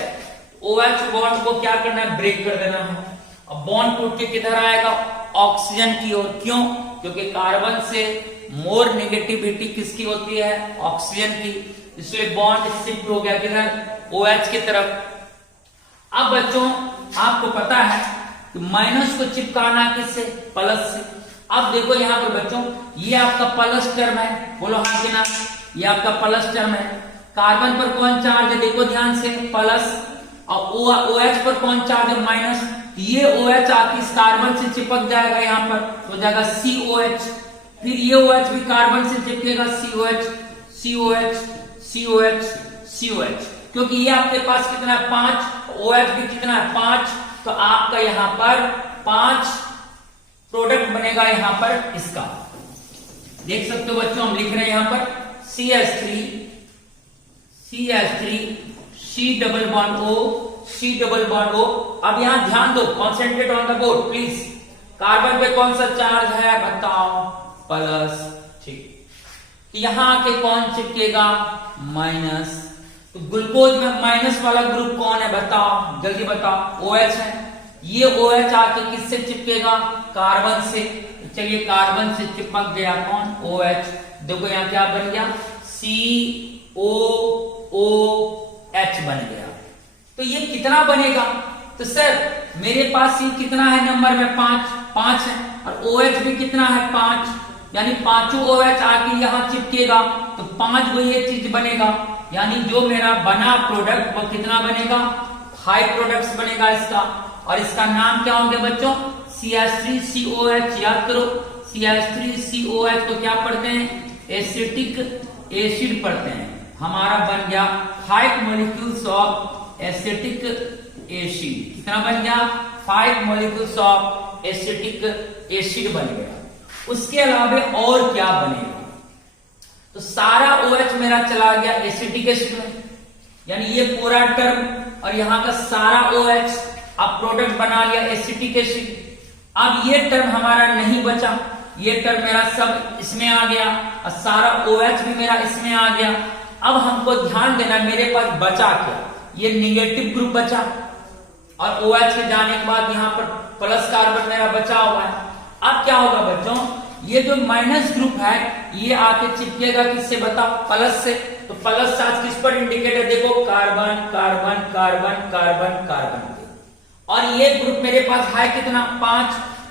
OH बॉन्ड को क्या करना है, ब्रेक कर देना है। अब बॉन्ड टूट के किधर आएगा, ऑक्सीजन की ओर। क्यों, क्योंकि कार्बन से मोर नेगेटिविटी किसकी होती है, ऑक्सीजन की, इसलिए बॉन्ड शिफ्ट हो गया किधर, OH की तरफ। अब बच्चों आपको पता है कि माइनस को चिपकाना किससे, प्लस से। अब देखो यहाँ पर बच्चों, ये आपका प्लस टर्म है, बोलो हाँ कि ना, ये आपका प्लस टर्म है। कार्बन पर कौन चार्ज है, देखो ध्यान से, प्लस, और OH पर कौन चार्ज है, माइनस। ये OH आके इस कार्बन से चिपक जाएगा, यहाँ पर हो जाएगा COH, फिर ये OH भी कार्बन से चिपकेगा, COH COH COH COH, क्योंकि ये आपके पास कितना है, 5, OH भी कितना है, 5। तो आपका यहाँ पर 5 प्रोडक्ट बनेगा, यहाँ पर इसका देख सकते हो बच्चों, हम लिख रहे हैं यहाँ पर CH3 C double bond O, C double bond O। अब यहां ध्यान दो, concentrate on the board please. Carbon पे कौन सा चार्ज है बताओ, प्लस, ठीक। यहां आके कौन चिपकेगा, माइनस। तो ग्लूकोज में माइनस वाला ग्रुप कौन है बताओ, जल्दी बताओ, OH है। ये OH आके किससे चिपकेगा, कार्बन से। चलिए कार्बन से चिपक गया कौन, OH। देखो यहां क्या बन गया, COOH बन गया। तो ये कितना बनेगा, तो सर मेरे पास ये कितना है नंबर में, 5 है, और OH भी कितना है, 5, यानी पांचों OH आके यहां चिपकेगा, तो 5 को ये चीज बनेगा। यानी जो मेरा बना प्रोडक्ट वो कितना बनेगा, 5 प्रोडक्ट्स बनेगा इसका। और इसका नाम क्या होंगे बच्चों, CH3COH। याद करो, CH3COH को क्या पढ़ते हैं, एसिटिक एसिड पढ़ते हैं। हमारा बन गया 5 मॉलिक्यूल्स ऑफ एसिटिक एसिड। कितना बन गया, 5 मॉलिक्यूल्स ऑफ एसिटिक एसिड बन गया। उसके अलावा और क्या बनेगा, तो सारा OH मेरा चला गया एसिटिक एसिड में, यानी ये पूरा टर्म और यहाँ का सारा OH अब प्रोडक्ट बना लिया एसिटिक एसिड। अब ये टर्म हमारा नहीं बचा, ये टर्म मेरा सब इसमें आ गया और सारा OH भी मेरा इसमें आ गया। अब हमको ध्यान देना, मेरे पास बचा क्या, ये निगेटिव ग्रुप बचा और OH के जाने के बाद यहाँ पर प्लस कार्बन मेरा बचा हुआ है। अब क्या होगा बच्चों, ये जो माइनस ग्रुप है ये आके चिपकेगा किससे बताओ, प्लस से। तो प्लस चार्ज किस पर इंडिकेट है, देखो carbon carbon carbon carbon carbon पे। और ये ग्रुप मेरे पास है कितना, 5।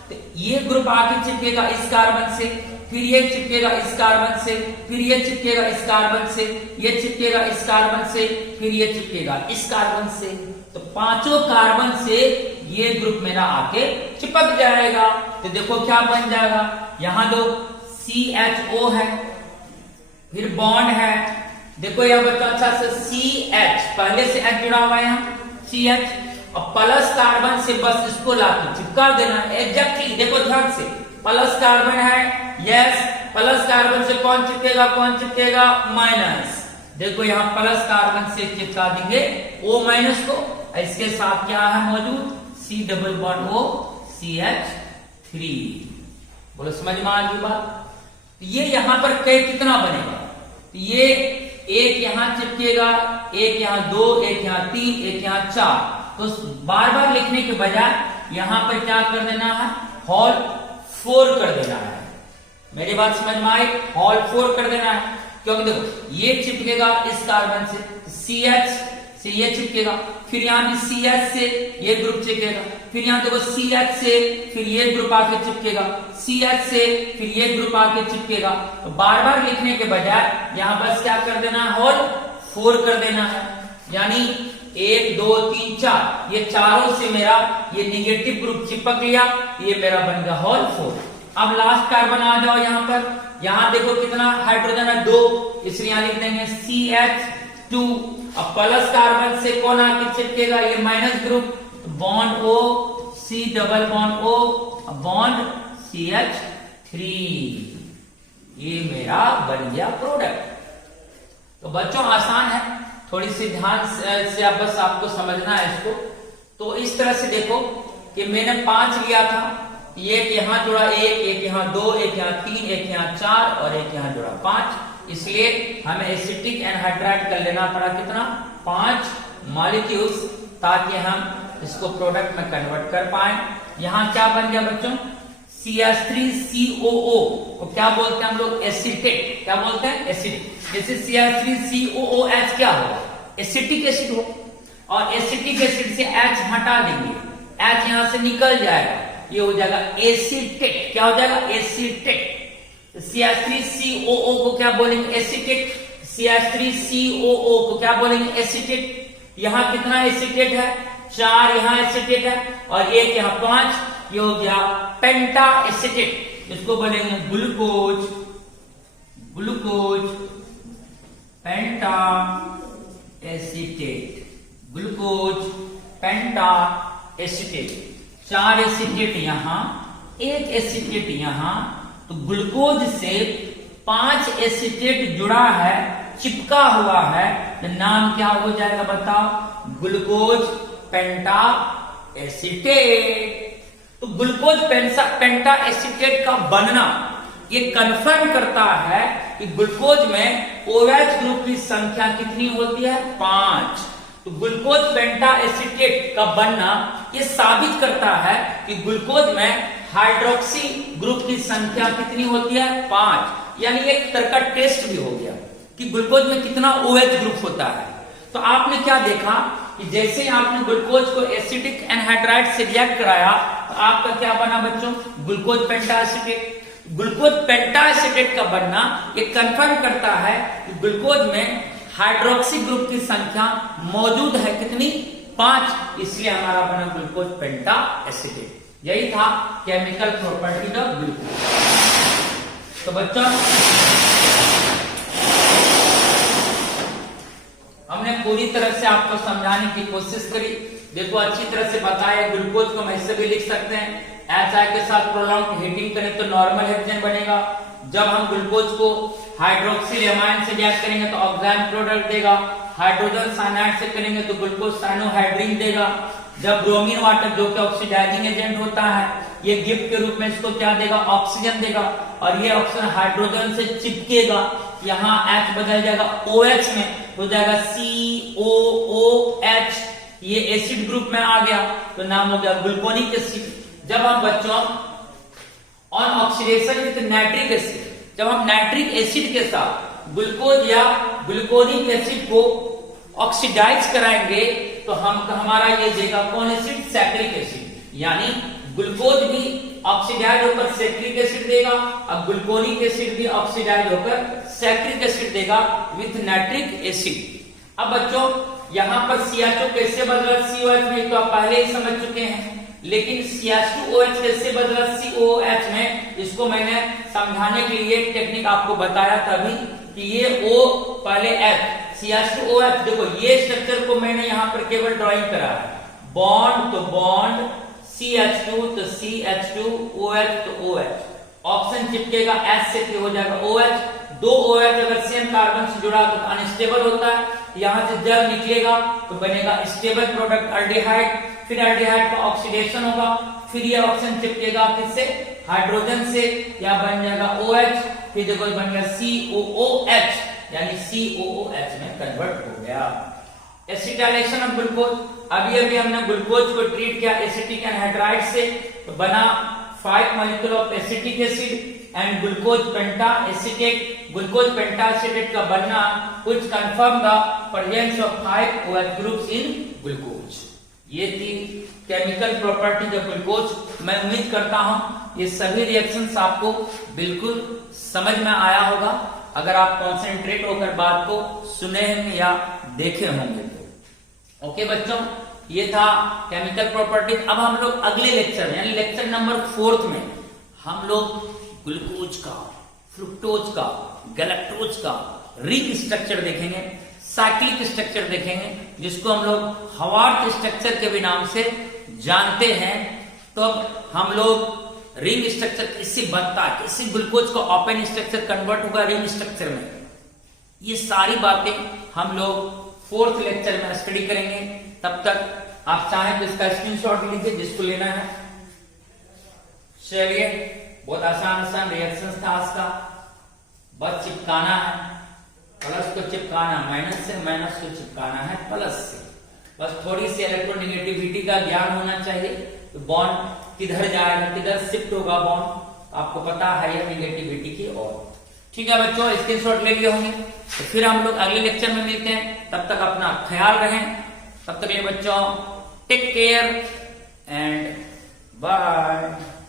तो ये ग्रुप आके चिपकेगा इस कार्बन से, फिर ये चिपकेगा इस कार्बन से, फिर ये चिपकेगा इस कार्बन से, ये चिपकेगा इस कार्बन से, फिर ये चिपकेगा इस कार्बन से। तो पांचों कार्बन से ये ग्रुप मेरा आके चिपक जाएगा। तो देखो क्या बन जाएगा, यहां दो CHO है, फिर बॉन्ड है, देखो यह बच्चा अच्छा से CH, पहले से H जुड़ा हुआ है यहाँ CH, और प्लस कार्बन से बस इसको लाके चिपका देना है एग्जैक्टली। देखो ध्यान से, प्लस कार्बन है, यस, प्लस कार्बन से कौन चिपकेगा, कौन चिपकेगा, माइनस। देखो यहाँ प्लस कार्बन से चिपका देंगे O माइनस को, इसके साथ क्या है मौजूद, C double bond O CH3। बोलो समझ में आ गई बात। ये यहां पर K कितना बनेगा, ये एक यहां चिपकेगा, एक यहां 2, एक यहां 3, एक यहां 4। तो बार बार लिखने के बजाय यहां पर क्या कर देना है, होल 4 कर देना है। मेरी बात समझ में आई, होल 4 कर देना है। क्योंकि देखो ये चिपकेगा इस कार्बन से, CH से ये चिपकेगा, फिर यहां भी CH से ये ग्रुप चिपकेगा, फिर यहां देखो CH से फिर ये ग्रुप आके चिपकेगा, CH से फिर ये ग्रुप आके चिपकेगा। तो बार बार लिखने के बजाय यहां बस क्या कर देना है, होल 4 कर देना है। यानी 1 2 3 4, ये चारों से मेरा ये निगेटिव ग्रुप चिपक लिया, ये मेरा बन गया होल 4। अब लास्ट कार्बन आ जाओ यहां पर, यहां देखो कितना हाइड्रोजन है, 2, इसलिए यहां लिख देंगे CH2। अब प्लस कार्बन से कौन आके चिपकेगा, ये minus group, bond O, C double bond O, bond CH3। ये मेरा बन गया प्रोडक्ट। तो बच्चों आसान है, थोड़ी सी ध्यान से अब बस आपको समझना है इसको। तो इस तरह से देखो कि मैंने 5 लिया था, एक यहां जुड़ा 1, एक यहां 2, एक यहां 3, एक यहां 4 और एक यहां जुड़ा 5। इसलिए हमें एसिटिक एनहाइड्राइड कर लेना पड़ा कितना, 5 मॉलिक्यूल्स, ताकि हम इसको प्रोडक्ट में कन्वर्ट कर पाए। यहां क्या बन गया बच्चों, CH3COO को क्या बोलते हैं हम लोग, एसिटेट। क्या बोलते हैं, एसिड। जैसे CH3COOH क्या होगा, एसिटिक एसिड हो, और एसिटिक एसिड से H हटा देंगे, H यहां से निकल जाएगा, ये हो जाएगा एसिटेट। क्या हो जाएगा, एसिटेट। CH3COO को क्या बोलेंगे, एसिटेट। CH3COO को क्या बोलेंगे, एसिटेट। यहां कितना एसिटेट है, 4 यहां एसिटेट है और एक यहां 5, ये हो गया पेंटा एसिटेट। इसको बोलेंगे ग्लूकोज, ग्लूकोज पेंटा एसिटेट, ग्लूकोज पेंटा एसिटेट। 4 एसिटेट यहां, 1 एसिटेट यहां, तो ग्लूकोज से 5 एसिटेट जुड़ा है, चिपका हुआ है, तो नाम क्या हो जाएगा बताओ, ग्लूकोज पेंटा एसिटेट। तो ग्लूकोज पेंटा एसिटेट का बनना ये कंफर्म करता है कि ग्लूकोज में OH ग्रुप की संख्या कितनी होती है, 5। तो ग्लूकोज पेंटा एसिटेट का बनना ये साबित करता है कि ग्लूकोज में हाइड्रोक्सी ग्रुप की संख्या कितनी होती है, 5। यानी एक तरह का टेस्ट भी हो गया कि ग्लूकोज में कितना OH ग्रुप होता है। तो आपने क्या देखा कि जैसे आपने ग्लूकोज को एसिडिक एनहाइड्राइड से रिएक्ट कराया, तो आपका क्या बना बच्चों, ग्लूकोज पेंटा एसिटेट। ग्लूकोज पेंटा एसिटेट का बनना ये कंफर्म करता है कि ग्लूकोज में हाइड्रोक्सी ग्रुप की संख्या मौजूद है, कितनी, 5। इसलिए हमारा बना ग्लूकोज पेंटा एसिटेट। यही था केमिकल प्रॉपर्टी ऑफ ग्लूकोज। तो बच्चों हमने पूरी तरह से आपको समझाने की कोशिश करी। देखो अच्छी तरह से बताया, ग्लूकोज को हम ऐसे भी लिख सकते हैं, HI के साथ प्रोलॉन्ग हीटिंग करें तो नॉर्मल हेक्सेन बनेगा। जब हम ग्लूकोज को हाइड्रोक्सिल एमाइन से रिएक्ट करेंगे तो ऑक्साइड प्रोडक्ट देगा। हाइड्रोजन साइनाइड से करेंगे तो ग्लूकोज साइनोहाइड्रिन देगा। जब ब्रोमीन वाटर जो कि ऑक्सीडाइजिंग एजेंट होता है, ये गिफ्ट के रूप में इसको क्या देगा, ऑक्सीजन देगा, और ये ऑक्सीजन हाइड्रोजन से चिपकेगा, यहाँ H बदल जाएगा OH में, हो जाएगा COOH। ये एसिड ग्रुप में आ गया तो नाम हो गया ग्लूकोनिक एसिड। जब हम बच्चों on oxidation with nitric acid, जब हम नाइट्रिक एसिड के साथ ग्लूकोज या ग्लूकोनिक एसिड को ऑक्सीडाइज कराएंगे तो हम हमारा ये देगा कौन एसिड, सैक्रिक एसिड। यानी ग्लूकोज भी ऑक्सीडाइज होकर सैक्रिक एसिड देगा और ग्लूकोनिक एसिड भी ऑक्सीडाइज होकर सैक्रिक एसिड देगा विथ नाइट्रिक एसिड। अब बच्चों यहां पर CH2 कैसे बदला COH में, तो आप पहले ही समझ चुके हैं, लेकिन CH2OH कैसे बदला COOH में, इसको मैंने समझाने के लिए एक टेक्निक आपको बताया था अभी कि ये O पहले H, CH2OH। देखो ये स्ट्रक्चर को मैंने यहां पर केवल ड्राइंग करा है, बॉन्ड तो बॉन्ड, CH2 तो CH2, OH तो OH, ऑप्शन चिपकेगा H से हो जाएगा OH। 2 OH अगर सेम कार्बन से जुड़ा तो अनस्टेबल होता है, यहां से जल निकलेगा तो बनेगा स्टेबल प्रोडक्ट अल्डिहाइड। फिर अल्डिहाइड का ऑक्सीडेशन होगा, फिर ये ऑप्शन चिपकेगा किससे, हाइड्रोजन से, या बन जाएगा OH, फिर देखो बन गया COOH, यानी COOH में कन्वर्ट हो गया। एसिटाइलेशन ऑफ ग्लूकोज, अभी अभी हमने ग्लूकोज को ट्रीट किया एसिटिक एनहाइड्राइड से, तो बना 5 molecule of acetic acid and glucose penta acetate. Glucose penta acetate का बनना which confirm the presence of 5 OH groups in glucose। ये थी केमिकल प्रॉपर्टीज ऑफ ग्लूकोज। मैं उम्मीद करता हूं ये सभी रिएक्शंस आपको बिल्कुल समझ में आया होगा, अगर आप कॉन्सेंट्रेट होकर बात को सुने हैं या देखे होंगे तो। ओके बच्चों, ये था केमिकल प्रॉपर्टीज। अब हम लोग अगले लेक्चर में, यानी लेक्चर नंबर 4 में हम लोग ग्लूकोज का, फ्रुक्टोज का, गैलेक्टोज का रिंग स्ट्रक्चर देखेंगे, साइक्लिक स्ट्रक्चर देखेंगे, जिसको हम लोग हवार्थ स्ट्रक्चर के भी नाम से जानते हैं। तो अब हम लोग रिंग स्ट्रक्चर किससे बनता है, किसी ग्लूकोज का ओपन स्ट्रक्चर कन्वर्ट होगा रिंग स्ट्रक्चर में, ये सारी बातें हम लोग 4th लेक्चर में स्टडी करेंगे। तब तक आप चाहें तो इसका स्क्रीनशॉट लीजिए जिसको लेना है। चलिए, बहुत आसान रिएक्शन था इसका, बस चिपकाना है, प्लस को चिपकाना माइनस से, माइनस को चिपकाना है प्लस से। बस थोड़ी सी इलेक्ट्रोनेगेटिविटी का ज्ञान होना चाहिए, तो बॉन्ड किधर जाएगा, किधर शिफ्ट होगा बॉन्ड, आपको पता है या नेगेटिविटी की ओर। ठीक है बच्चों, स्क्रीनशॉट ले लिए होंगे, तो फिर हम लोग अगले लेक्चर में मिलते हैं। तब तक अपना ख्याल रखें, तब तक ये बच्चों टेक केयर एंड बाय।